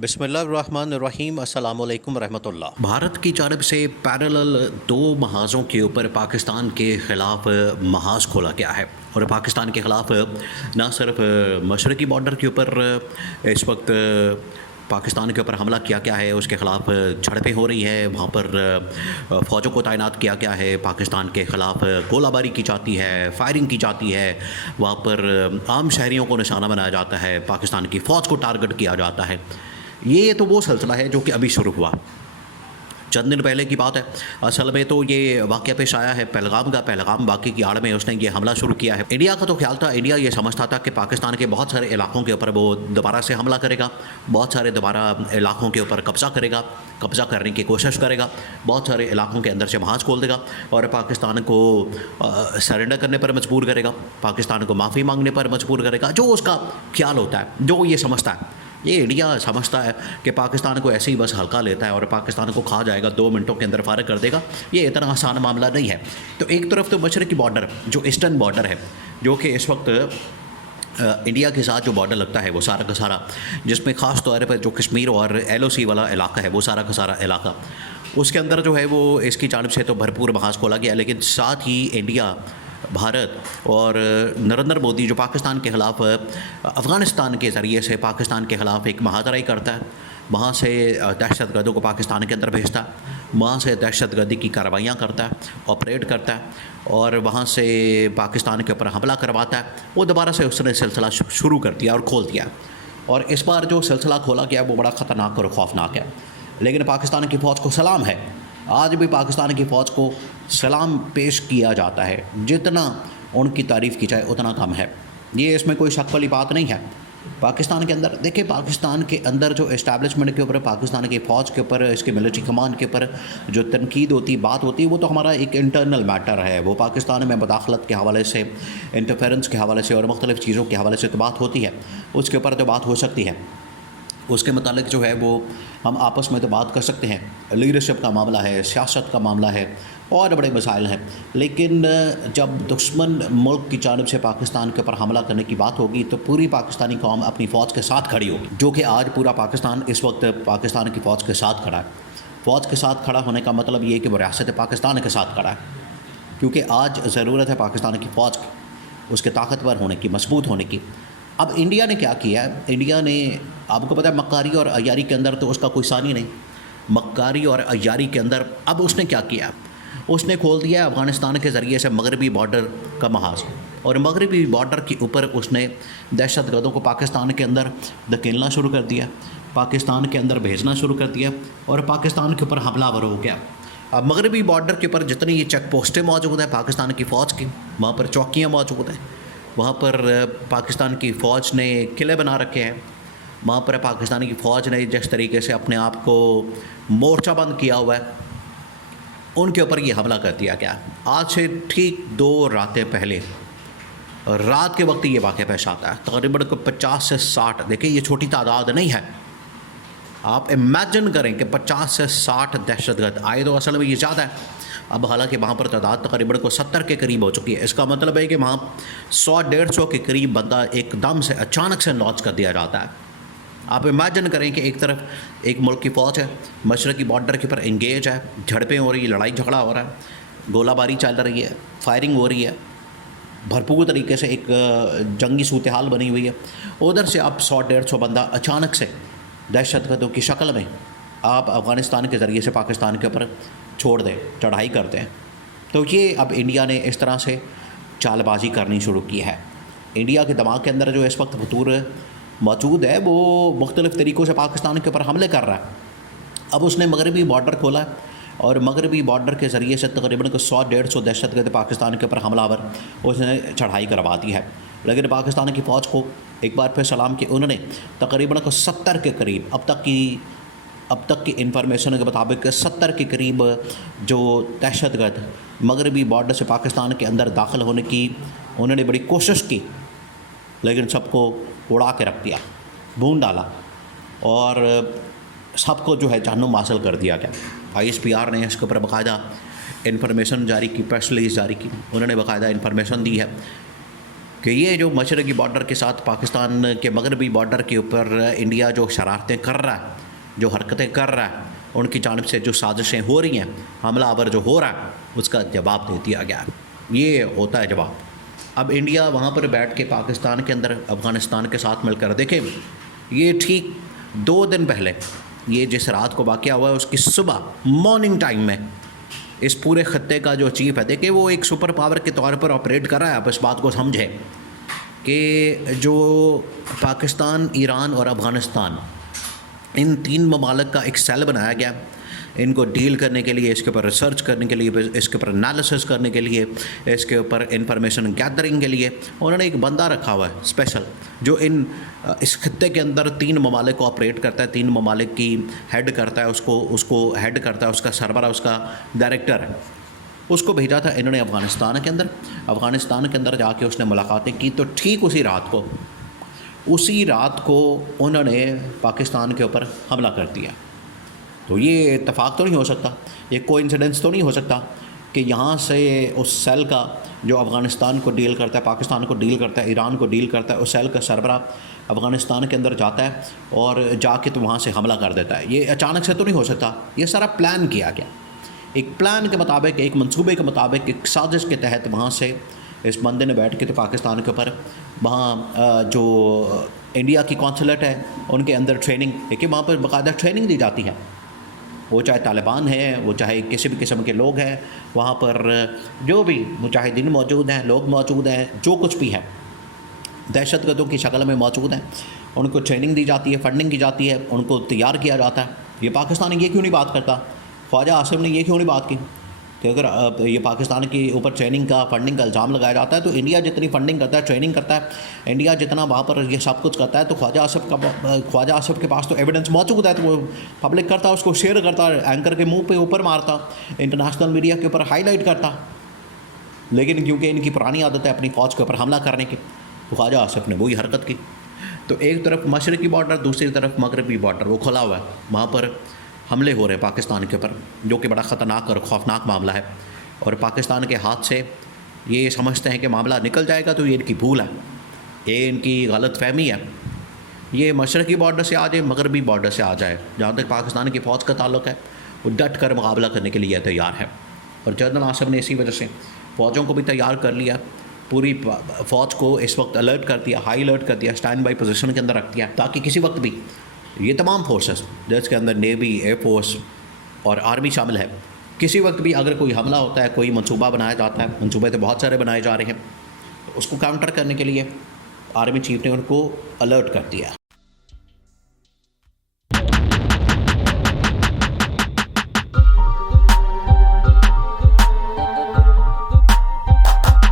بسم اللہ الرحمن الرحیم، السلام علیکم ورحمۃ اللہ۔ بھارت کی جانب سے پیرالل دو محاذوں کے اوپر پاکستان کے خلاف محاذ کھولا گیا ہے، اور پاکستان کے خلاف نہ صرف مشرقی بارڈر کے اوپر اس وقت پاکستان کے اوپر حملہ کیا گیا ہے، اس کے خلاف جھڑپیں ہو رہی ہے، وہاں پر فوجوں کو تعینات کیا گیا ہے، پاکستان کے خلاف گولہ باری کی جاتی ہے، فائرنگ کی جاتی ہے، وہاں پر عام شہریوں کو نشانہ بنایا جاتا ہے، پاکستان کی فوج کو ٹارگٹ کیا جاتا ہے۔ یہ تو وہ سلسلہ ہے جو کہ ابھی شروع ہوا، چند دن پہلے کی بات ہے۔ اصل میں تو یہ واقعہ پیش آیا ہے پہلگام واقعے کی آڑ میں اس نے یہ حملہ شروع کیا ہے۔ انڈیا کا تو خیال تھا، انڈیا یہ سمجھتا تھا کہ پاکستان کے بہت سارے علاقوں کے اوپر وہ دوبارہ سے حملہ کرے گا، بہت سارے دوبارہ علاقوں کے اوپر قبضہ کرے گا، قبضہ کرنے کی کوشش کرے گا، بہت سارے علاقوں کے اندر سے محاذ کھول دے گا اور پاکستان کو سرنڈر کرنے پر مجبور کرے گا، پاکستان کو معافی مانگنے پر مجبور کرے گا، جو اس کا خیال ہوتا ہے، جو یہ سمجھتا ہے۔ یہ انڈیا سمجھتا ہے کہ پاکستان کو ایسے ہی بس ہلکا لیتا ہے اور پاکستان کو کھا جائے گا، 2 منٹوں کے اندر فارغ کر دے گا۔ یہ اتنا آسان معاملہ نہیں ہے۔ تو ایک طرف تو مشرقی بارڈر جو ایسٹرن بارڈر ہے، جو کہ اس وقت انڈیا کے ساتھ جو بارڈر لگتا ہے وہ سارا کا سارا، جس میں خاص طور پر جو کشمیر اور LOC والا علاقہ ہے وہ سارا کا سارا علاقہ، اس کے اندر جو ہے وہ اس کی جانب سے تو بھرپور محاذ کھولا گیا، لیکن ساتھ ہی انڈیا، بھارت اور نریندر مودی جو پاکستان کے خلاف افغانستان کے ذریعے سے پاکستان کے خلاف ایک مہادرائی کرتا ہے، وہاں سے دہشت گردوں کو پاکستان کے اندر بھیجتا ہے، وہاں سے دہشت گردی کی کارروائیاں کرتا ہے، آپریٹ کرتا ہے اور وہاں سے پاکستان کے اوپر حملہ کرواتا ہے، وہ دوبارہ سے اس نے سلسلہ شروع کر دیا اور کھول دیا۔ اور اس بار جو سلسلہ کھولا گیا وہ بڑا خطرناک اور خوفناک ہے، لیکن پاکستان کی فوج کو سلام ہے، آج بھی پاکستان کی فوج کو سلام پیش کیا جاتا ہے، جتنا ان کی تعریف کی جائے اتنا کم ہے، یہ اس میں کوئی شک والی بات نہیں ہے۔ پاکستان کے اندر دیکھیں، پاکستان کے اندر جو اسٹیبلشمنٹ کے اوپر، پاکستان کی فوج کے اوپر، اس کے ملٹری کمان کے اوپر جو تنقید ہوتی، بات ہوتی، وہ تو ہمارا ایک انٹرنل میٹر ہے، وہ پاکستان میں مداخلت کے حوالے سے، انٹرفیرنس کے حوالے سے اور مختلف چیزوں کے حوالے سے تو بات ہوتی ہے، اس کے اوپر تو بات ہو سکتی ہے، اس کے متعلق جو ہے وہ ہم آپس میں تو بات کر سکتے ہیں، لیڈرشپ کا معاملہ ہے، سیاست کا معاملہ ہے اور بڑے مسائل ہیں، لیکن جب دشمن ملک کی جانب سے پاکستان کے اوپر حملہ کرنے کی بات ہوگی تو پوری پاکستانی قوم اپنی فوج کے ساتھ کھڑی ہوگی، جو کہ آج پورا پاکستان اس وقت پاکستان کی فوج کے ساتھ کھڑا ہے۔ فوج کے ساتھ کھڑا ہونے کا مطلب یہ ہے کہ وہ ریاست پاکستان کے ساتھ کھڑا ہے، کیونکہ آج ضرورت ہے پاکستان کی فوج کی، اس کے طاقتور ہونے کی، مضبوط ہونے کی۔ اب انڈیا نے کیا کیا ہے؟ انڈیا نے، آپ کو پتہ ہے، مکاری اور عیاری کے اندر تو اس کا کوئی ثانی نہیں، مکاری اور عیاری کے اندر اب اس نے کیا کیا؟ اس نے کھول دیا افغانستان کے ذریعے سے مغربی بارڈر کا محاذ، اور مغربی بارڈر کے اوپر اس نے دہشت گردوں کو پاکستان کے اندر دھکیلنا شروع کر دیا، پاکستان کے اندر بھیجنا شروع کر دیا اور پاکستان کے اوپر حملہ آور ہو گیا۔ اب مغربی بارڈر کے اوپر جتنی یہ چیک پوسٹیں موجود ہیں پاکستان کی فوج کی، وہاں پر چوکیاں موجود ہیں، وہاں پر پاکستان کی فوج نے قلعے بنا رکھے ہیں، وہاں پر پاکستانی کی فوج نے جس طریقے سے اپنے آپ کو مورچہ بند کیا ہوا ہے، ان کے اوپر یہ حملہ کر دیا گیا۔ آج سے ٹھیک 2 راتیں پہلے رات کے وقت یہ واقعہ پیش آتا ہے، تقریباً 50 سے 60، دیکھیں یہ چھوٹی تعداد نہیں ہے، آپ امیجن کریں کہ 50 سے 60 دہشت گرد آئے، تو اصل میں یہ زیادہ ہے۔ اب حالانکہ وہاں پر تعداد تقریباً 70 کے قریب ہو چکی ہے، اس کا مطلب ہے کہ وہاں 100-150 کے قریب بندہ ایک دم سے اچانک سے لانچ کر دیا جاتا ہے۔ آپ امیجن کریں کہ ایک طرف ایک ملک کی فوج ہے، مشرقی بارڈر کے اوپر انگیج ہے، جھڑپیں ہو رہی ہے، لڑائی جھگڑا ہو رہا ہے، گولہ باری چل رہی ہے، فائرنگ ہو رہی ہے، بھرپور طریقے سے ایک جنگی صورتحال بنی ہوئی ہے، ادھر سے آپ 100-150 بندہ اچانک سے دہشت گردوں کی شکل میں آپ افغانستان کے ذریعے سے پاکستان کے اوپر چھوڑ دیں، چڑھائی کرتے ہیں۔ تو یہ اب انڈیا نے اس طرح سے چال بازی کرنی شروع کی ہے۔ انڈیا کے دماغ کے اندر جو اس وقت فطور موجود ہے وہ مختلف طریقوں سے پاکستان کے اوپر حملے کر رہا ہے۔ اب اس نے مغربی بارڈر کھولا ہے اور مغربی بارڈر کے ذریعے سے تقریباً 100-150 دہشت گرد پاکستان کے اوپر حملہ آور اس نے چڑھائی کروا دی ہے، لیکن پاکستان کی فوج کو ایک بار پھر سلام کہ انہوں نے تقریباً 70 کے قریب اب تک کی انفارمیشن کے مطابق 70 کے قریب جو دہشت گرد مغربی بارڈر سے پاکستان کے اندر داخل ہونے کی انہوں نے بڑی کوشش کی، لیکن سب کو اڑا کے رکھ دیا، بھون ڈالا اور سب کو جو ہے جہنم حاصل کر دیا گیا۔ ISPR نے اس کے اوپر باقاعدہ انفارمیشن جاری کی، پریس ریلیز جاری کی، انہوں نے باقاعدہ انفارمیشن دی ہے کہ یہ جو مشرقی بارڈر کے ساتھ پاکستان کے مغربی بارڈر کے اوپر انڈیا جو شرارتیں کر رہا ہے، جو حرکتیں کر رہا ہے، ان کی جانب سے جو سازشیں ہو رہی ہیں، حملہ آور جو ہو رہا ہے، اس کا جواب دے دیا گیا ہے۔ یہ ہوتا ہے جواب۔ اب انڈیا وہاں پر بیٹھ کے پاکستان کے اندر افغانستان کے ساتھ مل کر دیکھیں، یہ ٹھیک 2 دن پہلے یہ جس رات کو واقعہ ہوا ہے اس کی صبح مارننگ ٹائم میں اس پورے خطے کا جو چیف ہے، دیکھیں وہ ایک سپر پاور کے طور پر آپریٹ کر رہا ہے۔ آپ اس بات کو سمجھیں کہ جو پاکستان، ایران اور افغانستان، ان 3 ممالک کا ایک سیل بنایا گیا ان کو ڈیل کرنے کے لیے، اس کے اوپر ریسرچ کرنے کے لیے، اس کے اوپر انالیسس کرنے کے لیے، اس کے اوپر انفارمیشن گیدرنگ کے لیے انہوں نے ایک بندہ رکھا ہوا ہے اسپیشل، جو اس خطے کے اندر 3 ممالک کو آپریٹ کرتا ہے، 3 ممالک کی ہیڈ کرتا ہے، اس کو ہیڈ کرتا ہے، اس کا سربراہ، اس کا ڈائریکٹر ہے۔ اس کو بھیجا تھا انہوں نے افغانستان کے اندر جا کے اس نے ملاقاتیں کی، تو ٹھیک اسی رات کو انہوں نے پاکستان کے اوپر حملہ کر دیا۔ تو یہ اتفاق تو نہیں ہو سکتا، یہ کوئی انسیڈنس تو نہیں ہو سکتا کہ یہاں سے اس سیل کا جو افغانستان کو ڈیل کرتا ہے، پاکستان کو ڈیل کرتا ہے، ایران کو ڈیل کرتا ہے، اس سیل کا سربراہ افغانستان کے اندر جاتا ہے اور جا کے تو وہاں سے حملہ کر دیتا ہے۔ یہ اچانک سے تو نہیں ہو سکتا، یہ سارا پلان کیا گیا، ایک پلان کے مطابق، ایک منصوبے کے مطابق، ایک سازش کے تحت وہاں سے اس بندے نے بیٹھ کے تو پاکستان کے اوپر وہاں جو انڈیا کی قونصلیٹ ہے ان کے اندر ٹریننگ، دیکھیے وہاں پر باقاعدہ ٹریننگ دی جاتی ہے، وہ چاہے طالبان ہیں، وہ چاہے کسی بھی قسم کے لوگ ہیں، وہاں پر جو بھی مجاہدین موجود ہیں، لوگ موجود ہیں، جو کچھ بھی ہے دہشت گردوں کی شکل میں موجود ہیں، ان کو ٹریننگ دی جاتی ہے، فنڈنگ کی جاتی ہے، ان کو تیار کیا جاتا ہے۔ یہ پاکستان یہ کیوں نہیں بات کرتا، خواجہ آصف نے یہ کیوں نہیں بات کی کہ اگر یہ پاکستان کے اوپر ٹریننگ کا، فنڈنگ کا الزام لگایا جاتا ہے، تو انڈیا جتنی فنڈنگ کرتا ہے، ٹریننگ کرتا ہے، انڈیا جتنا وہاں پر یہ سب کچھ کرتا ہے، تو خواجہ آصف کے پاس تو ایویڈنس موجود ہے، تو وہ پبلک کرتا، اس کو شیئر کرتا، اینکر کے منہ پہ اوپر مارتا، انٹرنیشنل میڈیا کے اوپر ہائی لائٹ کرتا۔ لیکن کیونکہ ان کی پرانی عادت ہے اپنی فوج کے اوپر حملہ کرنے کی، تو خواجہ آصف نے وہی حرکت کی۔ تو ایک طرف مشرقی بارڈر، دوسری طرف مغربی بارڈر وہ کھلا ہوا ہے، وہاں پر حملے ہو رہے ہیں پاکستان کے اوپر، جو کہ بڑا خطرناک اور خوفناک معاملہ ہے، اور پاکستان کے ہاتھ سے یہ سمجھتے ہیں کہ معاملہ نکل جائے گا، تو یہ ان کی بھول ہے، یہ ان کی غلط فہمی ہے۔ یہ مشرقی بارڈر سے آ جائے، مغربی بارڈر سے آ جائے، جہاں تک پاکستان کی فوج کا تعلق ہے، وہ ڈٹ کر مقابلہ کرنے کے لیے تیار ہے۔ اور جنرل آصف نے اسی وجہ سے فوجوں کو بھی تیار کر لیا، پوری فوج کو اس وقت الرٹ کر دیا، ہائی الرٹ کر دیا، اسٹینڈ بائی پوزیشن کے اندر رکھ دیا، تاکہ کسی وقت بھی یہ تمام فورسز جس کے اندر نیوی، ایئر فورس اور آرمی شامل ہے، کسی وقت بھی اگر کوئی حملہ ہوتا ہے، کوئی منصوبہ بنایا جاتا ہے، منصوبے تو بہت سارے بنائے جا رہے ہیں، تو اس کو کاؤنٹر کرنے کے لیے آرمی چیف نے ان کو الرٹ کر دیا۔